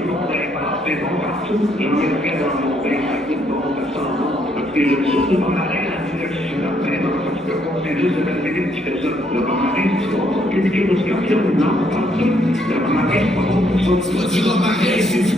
tout le monde est passé bon partout. J'en mettrais dans mon bain, ça coûte bon, ça sent bon. Puis surtout le romarin, la direction de la main, parce que c'est juste le Philippe qui fait ça. Le romarin, c'est bon. Piqûre de scorpion, non, pas tout. Le romarin, c'est pas bon pour ça. Soit du romarin, c'est du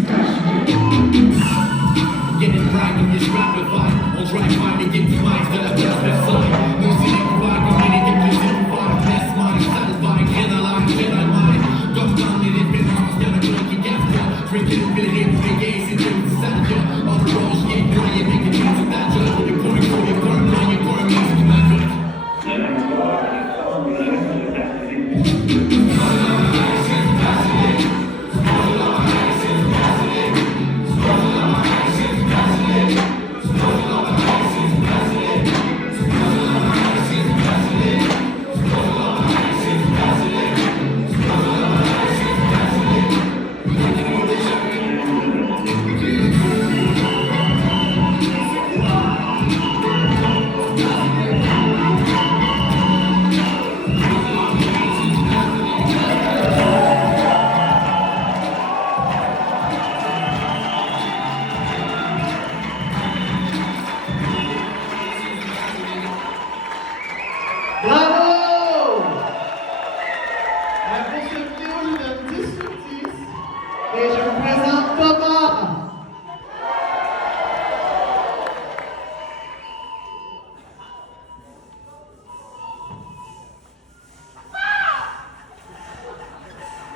Get it right when you're strapped with fire. On drive by to get to minds de la best side. Musique écouverte, on est l'équipe de zéro best mind, satisfying, analyze, Jedi mind. Comme dans les différences, y'a le blanc qui gaffe ya. Drinking une belle rime, veillé, c'est Dieu qui sale ya. On the road, j'y ai broyé, make it easy, that job. You're pouring, you're pouring, you're pouring, you're pouring, Bravo! Pour ce vidéo, je donne 10 sur 10 et je vous présente Thomas.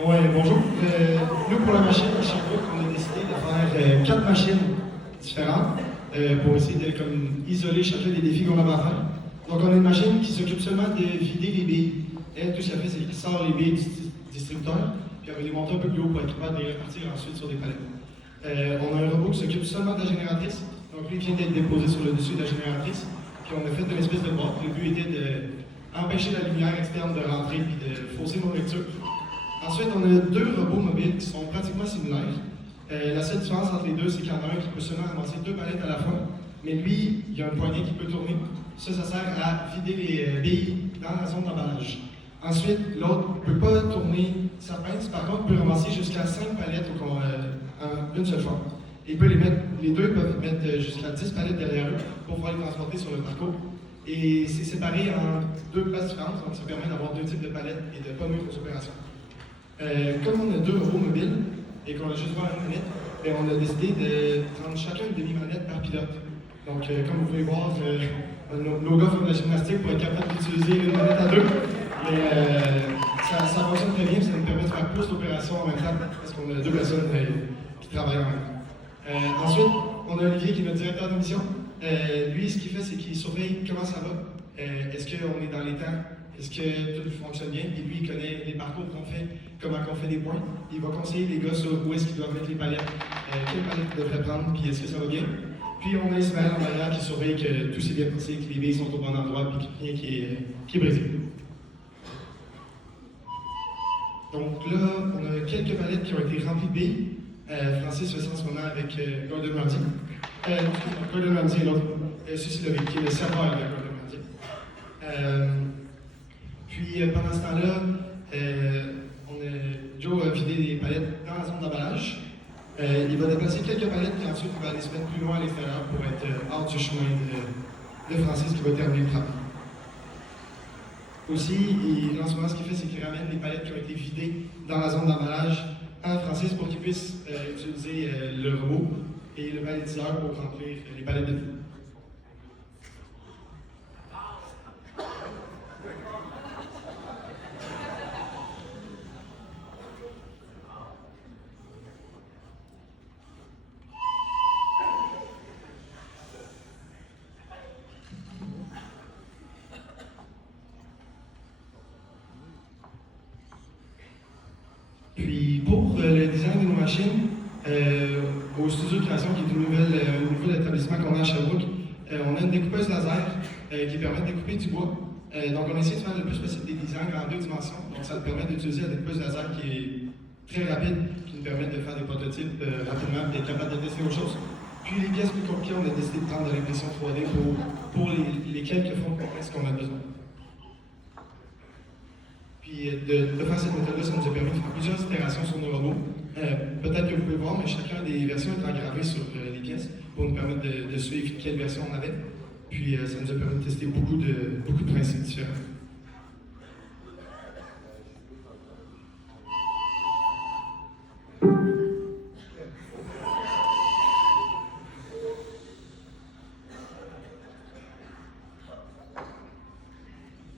Ouais, bonjour. Nous, pour la machine chez Sherbrooke, on a décidé de faire 4 machines différentes pour essayer de isoler chacun des défis qu'on avait à faire. Donc, on a une machine qui s'occupe seulement de vider les billes. Elle, tout ce qu'elle fait, c'est qu'elle sort les billes du distributeur, puis elle va les monter un peu plus haut pour être capable de les repartir ensuite sur des palettes. On a un robot qui s'occupe seulement de la génératrice. Donc, lui vient d'être déposé sur le dessus de la génératrice. Puis, on a fait une espèce de boîte. Le but était d'empêcher la lumière externe de rentrer et de fausser nos lectures. Ensuite, on a 2 robots mobiles qui sont pratiquement similaires. La seule différence entre les deux, c'est qu'il y en a un qui peut seulement ramasser 2 palettes à la fois, mais lui, il y a un poignet qui peut tourner. Ça sert à vider les billes dans la zone d'emballage. Ensuite, l'autre ne peut pas tourner sa pince, par contre, il peut ramasser jusqu'à 5 palettes en une seule fois. Et les deux peuvent mettre jusqu'à 10 palettes derrière eux pour pouvoir les transporter sur le parcours. Et c'est séparé en 2 places différentes, donc ça permet d'avoir 2 types de palettes et de ne pas nuire aux opérations. Comme on a 2 robots mobiles et qu'on a juste voir une manette, on a décidé de prendre chacun une demi-manette par pilote. Donc, comme vous pouvez voir, nos gars font de la gymnastique pour être capables d'utiliser une manette à 2. Mais ça fonctionne très bien, ça nous permet de faire plus d'opérations en même temps parce qu'on a 2 personnes qui travaillent en même temps. Ensuite, on a Olivier qui est notre directeur de mission. Lui, ce qu'il fait, c'est qu'il surveille comment ça va. Est-ce qu'on est dans les temps? Est-ce que tout fonctionne bien? Et lui, il connaît les parcours qu'on fait, comment on fait des points. Il va conseiller les gars sur où est-ce qu'ils doivent mettre les palettes, quelle palette ils devraient prendre, puis est-ce que ça va bien. Puis on a Ismaël en arrière qui surveille que tout s'est bien passé, que les billes sont au bon endroit, puis qu'il n'y a rien qui est brisé. Donc là, on a quelques palettes qui ont été remplies de billes. Francis fait ça en ce moment avec Gordon Ramsay. Gordon Ramsay, l'autre. Ceci, qui est le serveur de Gordon Ramsay. Puis pendant ce temps-là, Joe a vidé des palettes dans la zone d'emballage. Il va déplacer quelques palettes, puis ensuite il va aller se mettre plus loin à l'extérieur pour être hors du chemin de Francis qui va terminer le travail. Aussi, en ce moment, ce qu'il fait, c'est qu'il ramène les palettes qui ont été vidées dans la zone d'emballage à Francis pour qu'il puisse utiliser le robot et le palettiseur pour remplir les palettes de vie. Puis pour le design de nos machines, au studio de création, qui est un nouvel établissement qu'on a à Sherbrooke, on a une découpeuse laser qui permet de découper du bois. Donc on essaie de faire le plus possible des designs en 2 dimensions. Donc ça nous permet d'utiliser la découpeuse laser qui est très rapide, qui nous permet de faire des prototypes rapidement et d'être capable de tester autre chose. Puis les pièces plus compliquées, on a décidé de prendre de l'impression 3D pour les quelques fonds complexes qu'on a besoin. Puis de faire cette méthode-là, ça nous a permis de faire plusieurs itérations sur nos robots peut-être que vous pouvez voir, mais chacun des versions est engravée sur les pièces pour nous permettre de suivre quelle version on avait. Puis ça nous a permis de tester beaucoup de principes différents.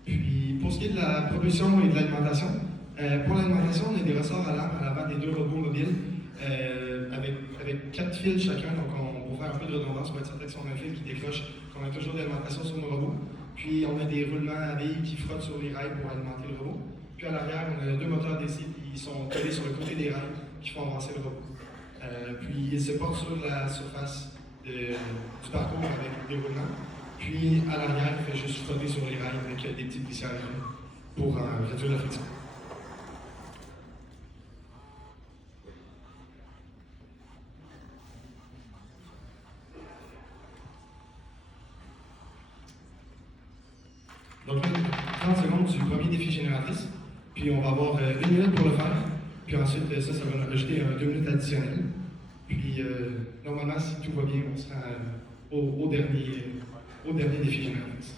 Puis pour ce qui est de la propulsion et de l'alimentation, pour l'alimentation, on a des ressorts à l'arbre à l'avant des deux robots mobiles avec 4 fils chacun. Donc pour faire un peu de redondance, pour être certain que si on a un fil qui décroche, qu'on a toujours de l'alimentation sur nos robots. Puis on a des roulements à billes qui frottent sur les rails pour alimenter le robot. Puis à l'arrière, on a 2 moteurs DC qui sont collés sur le côté des rails qui font avancer le robot. Puis ils se portent sur la surface du parcours avec des roulements. Puis à l'arrière, il fait juste frotter sur les rails avec des petites glissières pour réduire la friction. Donc là, 30 secondes du premier défi génératrice. Puis on va avoir 1 minute pour le faire. Puis ensuite, ça va nous rajouter 2 minutes additionnelles. Puis normalement, si tout va bien, on sera au dernier défi génératrice.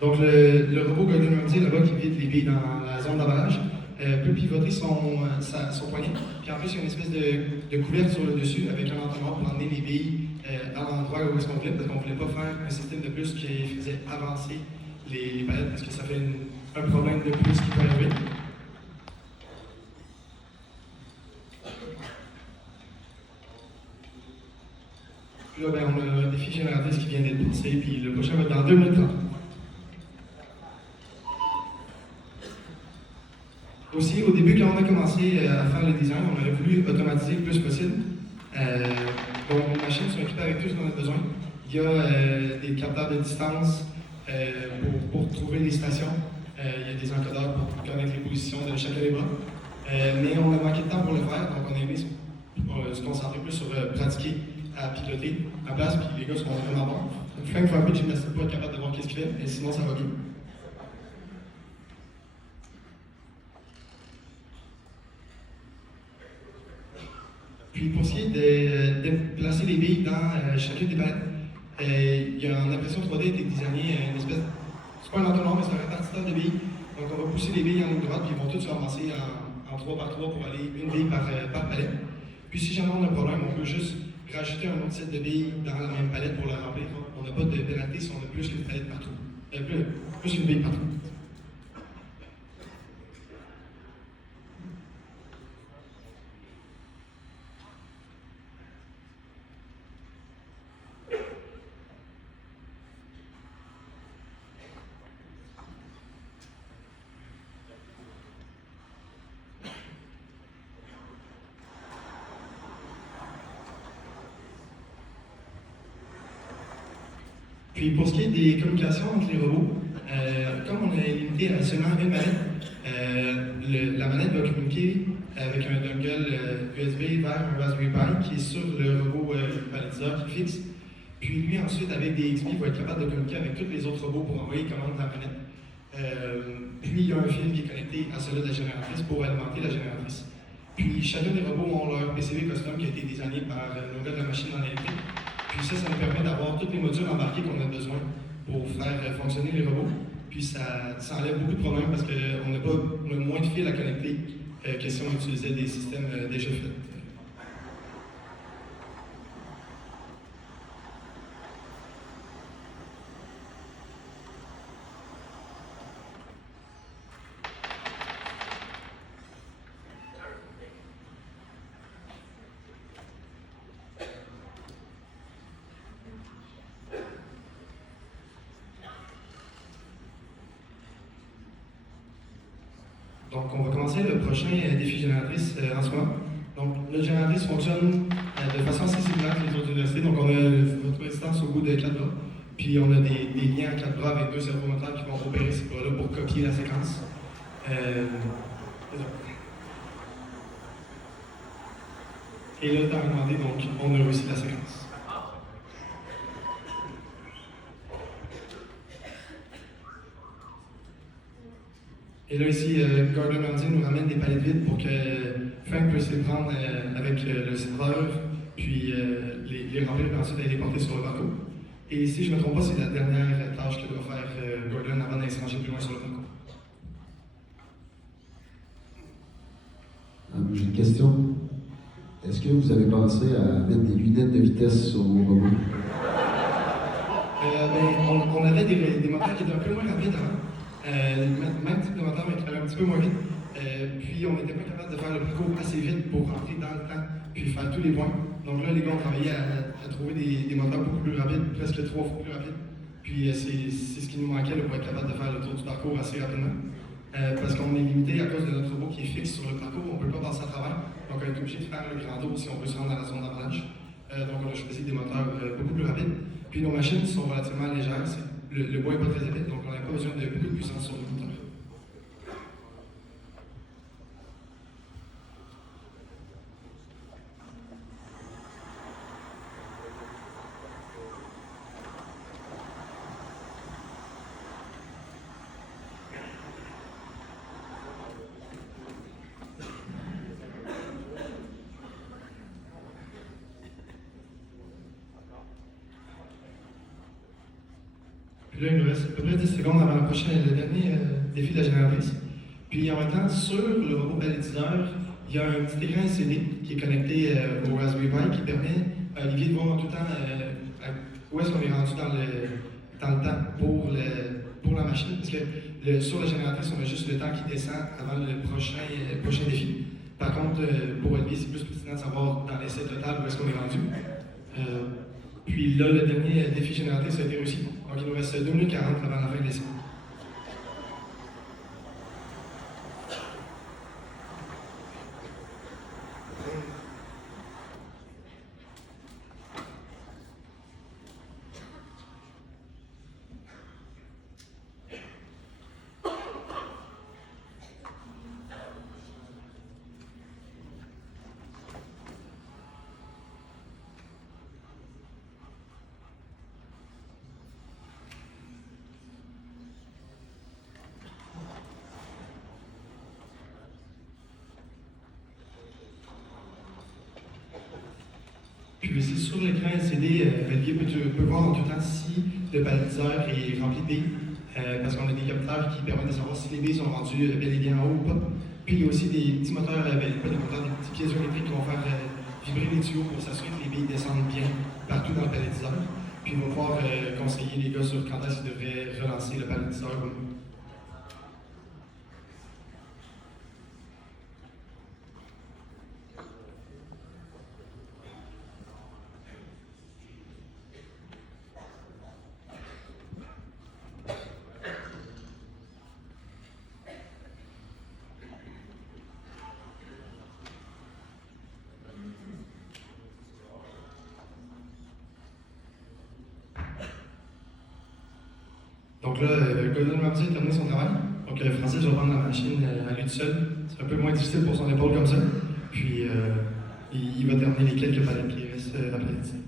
Donc le robot Gordon Ramsay, là-bas, qui vide les billes dans la zone d'avalage, peut pivoter son poignet. Puis en plus, il y a une espèce de couvercle sur le dessus avec un entonnoir pour emmener les billes à l'endroit où est-ce qu'on voulait, parce qu'on ne voulait pas faire un système de plus qui faisait avancer les palettes, parce que ça fait un problème de plus qui peut arriver. Puis là, ben, on a un défi génératrice qui vient d'être passé, puis le prochain va être dans 2 minutes 30. Aussi, au début, quand on a commencé à faire le design, on aurait voulu automatiser le plus possible. Donc, nos machines sont équipées avec tout ce qu'on a besoin. Il y a des capteurs de distance pour trouver les stations. Il y a des encodeurs pour connaître les positions de chacun des bras. Mais on a manqué de temps pour le faire, donc on a aimé se concentrer plus sur pratiquer à piloter en place, puis les gars sont vraiment bons. Frank fait un peu de gymnastique pour être capable de voir qu'est-ce qu'il fait, mais sinon ça va bien. Puis pour ce qui est de placer les billes dans chacune des palettes, il y a en impression 3D été designé une espèce, c'est pas un entonnoir, mais c'est un répartiteur de billes. Donc on va pousser les billes en ligne droite, puis ils vont toutes se ramasser en 3 par 3 pour aller une bille par palette. Puis si jamais on a un problème, on peut juste rajouter un autre set de billes dans la même palette pour la remplir. On n'a pas de pénalité si on a plus qu'une palette partout. Plus qu'une bille partout. Puis pour ce qui est des communications entre les robots, comme on est limité à seulement une manette, la manette va communiquer avec un dongle USB vers un Raspberry Pi qui est sur le robot palettiseur qui fixe. Puis lui ensuite avec des XP va être capable de communiquer avec tous les autres robots pour envoyer les commandes de la manette. Puis il y a un fil qui est connecté à celui de la génératrice pour alimenter la génératrice. Puis chacun des robots ont leur PCB custom qui a été designé par nos gars de la machine en électrique. Puis ça nous permet d'avoir tous les modules embarqués qu'on a besoin pour faire fonctionner les robots. Puis ça enlève beaucoup de problèmes parce qu'on a moins de fils à connecter que si on utilisait des systèmes déjà faits. Donc, on va commencer le prochain défi génératrice en ce moment. Donc, notre génératrice fonctionne de façon assez similaire que les autres universités. Donc, on a votre résistance au bout de 4 bras. Puis, on a des liens à 4 bras avec 2 servomoteurs qui vont opérer ces bras-là pour copier la séquence. Et là, le temps demandé, donc on a réussi la séquence. Et là, ici, Gordon Ramsay nous ramène des palettes vides pour que Frank puisse les prendre avec le serveur, puis les remplir, puis ensuite aller les porter sur le parcours. Et si je ne me trompe pas, c'est la dernière tâche que doit faire Gordon avant d'aller se ranger plus loin sur le parcours. J'ai une question. Est-ce que vous avez pensé à mettre des lunettes de vitesse sur vos robots? On avait des moteurs qui étaient un peu moins rapides avant. Même type de moteur, mais qui allait un petit peu moins vite. Puis on n'était pas capable de faire le parcours assez vite pour rentrer dans le temps, puis faire tous les points. Donc là, les gars ont travaillé à trouver des moteurs beaucoup plus rapides, presque 3 fois plus rapides. Puis c'est ce qui nous manquait là, pour être capable de faire le tour du parcours assez rapidement. Parce qu'on est limité à cause de notre robot qui est fixe sur le parcours, on ne peut pas passer à travers. Donc on est obligé de faire le grand tour si on veut se rendre à la zone d'avalanche. Donc on a choisi des moteurs beaucoup plus rapides. Puis nos machines sont relativement légères, le bois n'est pas très épais, donc on n'a pas besoin de beaucoup de puissance sur le moteur. Puis là, il nous reste à peu près 10 secondes avant le dernier défi de la génératrice. Puis en même temps, sur le robot palettiseur, il y a un petit écran LCD qui est connecté au Raspberry Pi qui permet à Olivier de voir tout le temps où est-ce qu'on est rendu dans le temps pour la machine. Parce que sur la génératrice, on a juste le temps qui descend avant le prochain défi. Par contre, pour Olivier, c'est plus pertinent de savoir dans l'essai total où est-ce qu'on est rendu. Puis là, le dernier défi génératrice a été réussi. Donc il nous reste 2 minutes 40 avant la fin de l'essai. Puis ici, sur l'écran LCD, Olivier peut voir en tout temps si le palettiseur est rempli de billes, parce qu'on a des capteurs qui permettent de savoir si les billes sont rendues bel et bien en haut ou pas. Puis il y a aussi des petits moteurs, pas des moteurs, des petits piézoélectriques qui vont faire vibrer les tuyaux pour s'assurer que les billes descendent bien partout dans le palettiseur. Puis il va pouvoir conseiller les gars sur quand est-ce qu'ils devraient relancer le palettiseur. Donc là, Gordon Ramsay a terminé son travail. Donc Francis va prendre la machine à lui tout seul. C'est un peu moins difficile pour son épaule comme ça. Puis il va terminer les quelques palettes qui restent à paletter.